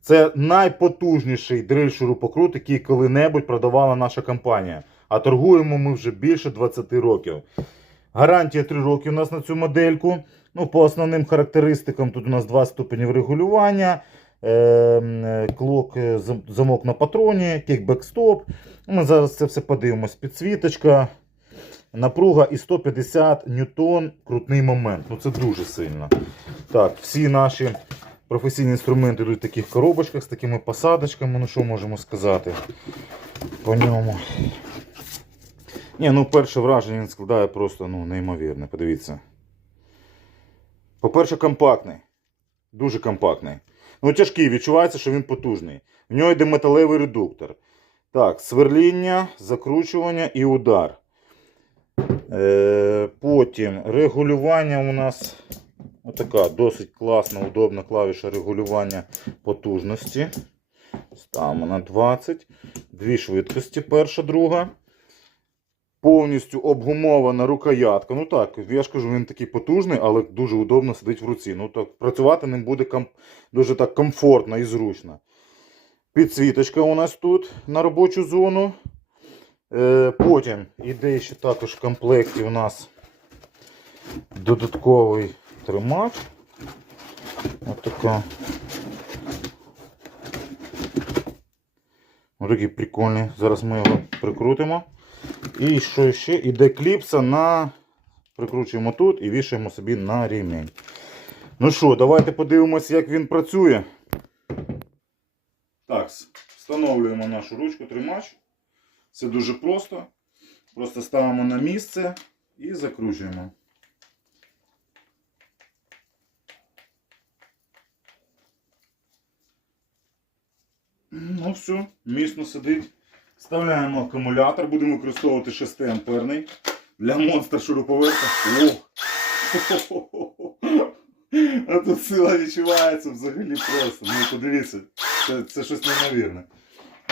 Це найпотужніший дриль шурупокрут, який коли-небудь продавала наша компанія. А торгуємо ми вже більше 20 років. Гарантія 3 роки у нас на цю модельку. Ну, по основним характеристикам тут у нас два ступені регулювання, е, е, клок, е, замок на патроні, кікбек-стоп. Ми зараз це все подивимось. Підсвіточка, напруга і 150 ньютон крутний момент. Ну це дуже сильно. Так, всі наші професійні інструменти йдуть в таких коробочках з такими посадочками. Ну що можемо сказати по ньому. Ні, ну перше враження він складає просто ну, неймовірне. Подивіться. По-перше, компактний. Дуже компактний. Ну, тяжкий, відчувається, що він потужний. В нього йде металевий редуктор. Так, сверління, закручування і удар. Е, потім регулювання у нас отака досить класна, удобна клавіша регулювання потужності. Ставимо на 20. Дві швидкості, перша, друга. Повністю обгумована рукоятка. Ну так, я ж кажу, він такий потужний, але дуже удобно сидить в руці. Ну так, працювати ним буде ком... дуже так комфортно і зручно. Підсвіточка у нас тут на робочу зону. Е, потім іде ще також в комплекті у нас додатковий тримач. Ось така. Ось такий прикольний. Зараз ми його прикрутимо. І що ще? Іде кліпса на. Прикручуємо тут і вішаємо собі на ремінь. Ну що, давайте подивимося, як він працює. Так, встановлюємо нашу ручку тримач. Це дуже просто. Просто ставимо на місце і закручуємо. Ну все, міцно сидить. Вставляємо акумулятор, будемо використовувати 6 амперний для монстр шуруповерта. О! А тут сила відчувається взагалі просто. Ну подивіться, це, це щось неймовірне.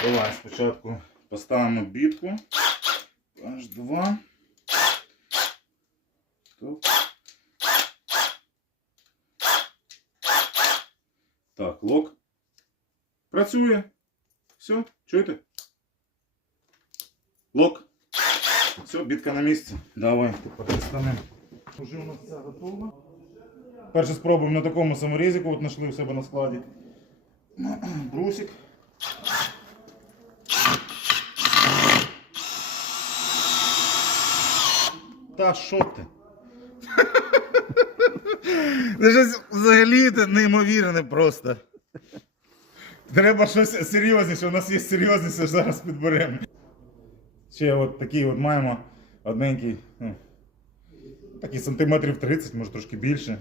Давай спочатку поставимо бітку. Аж два. Так, лок. Працює. Все, чуєте? Лок. Все, бітка на місці. Давай, перестанемо. Уже у нас все готово. Перше спробуємо на такому саморізику, от знайшли у себе на складі. Брусик. Та що ти? Це щось взагалі неймовірне просто. Треба щось серйозніше, у нас є серйозніше, зараз підберемо. Ще от такий от маємо одненький, ну, такий сантиметрів 30, може трошки більше.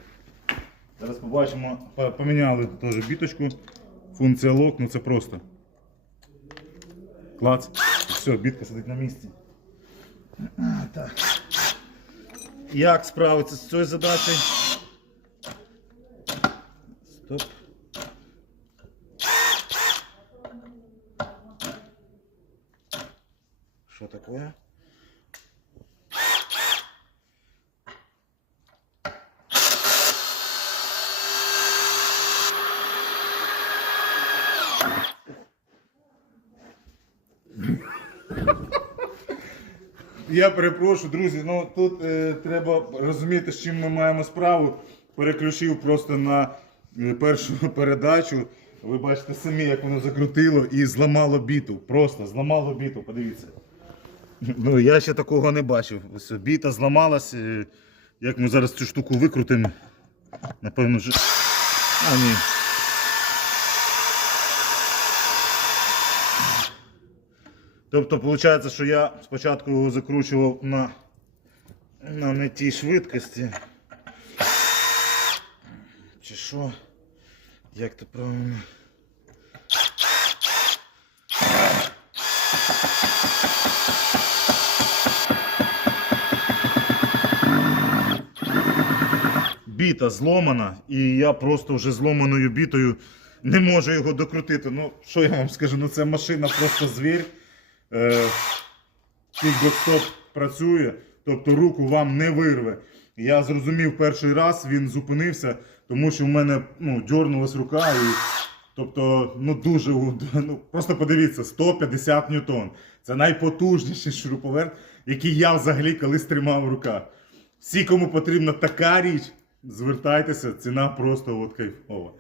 Зараз побачимо, поміняли теж біточку. Функція лок, ну це просто. Клац. Все, бітка сидить на місці. Так. Як справитися з цією задачею? Стоп. Що таке? Я перепрошую, друзі. Ну тут е, треба розуміти, з чим ми маємо справу. Переключив просто на е, першу передачу. Ви бачите самі, як воно закрутило і зламало біту. Просто зламало біту, подивіться. Ну, я ще такого не бачив. Ось біта зламалась. е, Як ми зараз цю штуку викрутимо. Напевно, вже. А, ні. Тобто, виходить, що я спочатку його закручував на, на не тій швидкості. Чи що? Як то правильно? Біта зломана, і я просто вже зломаною бітою не можу його докрутити. Ну, що я вам скажу, ну це машина просто звір. Е, Кікбокстоп працює, тобто руку вам не вирве. Я зрозумів перший раз, він зупинився, тому що в мене ну, дьорнулась рука і Тобто, ну дуже ну, просто подивіться, 150 ньютон. Це найпотужніший шуруповерт, який я взагалі колись тримав в руках. Всі, кому потрібна така річ, звертайтеся, ціна просто от кайфова.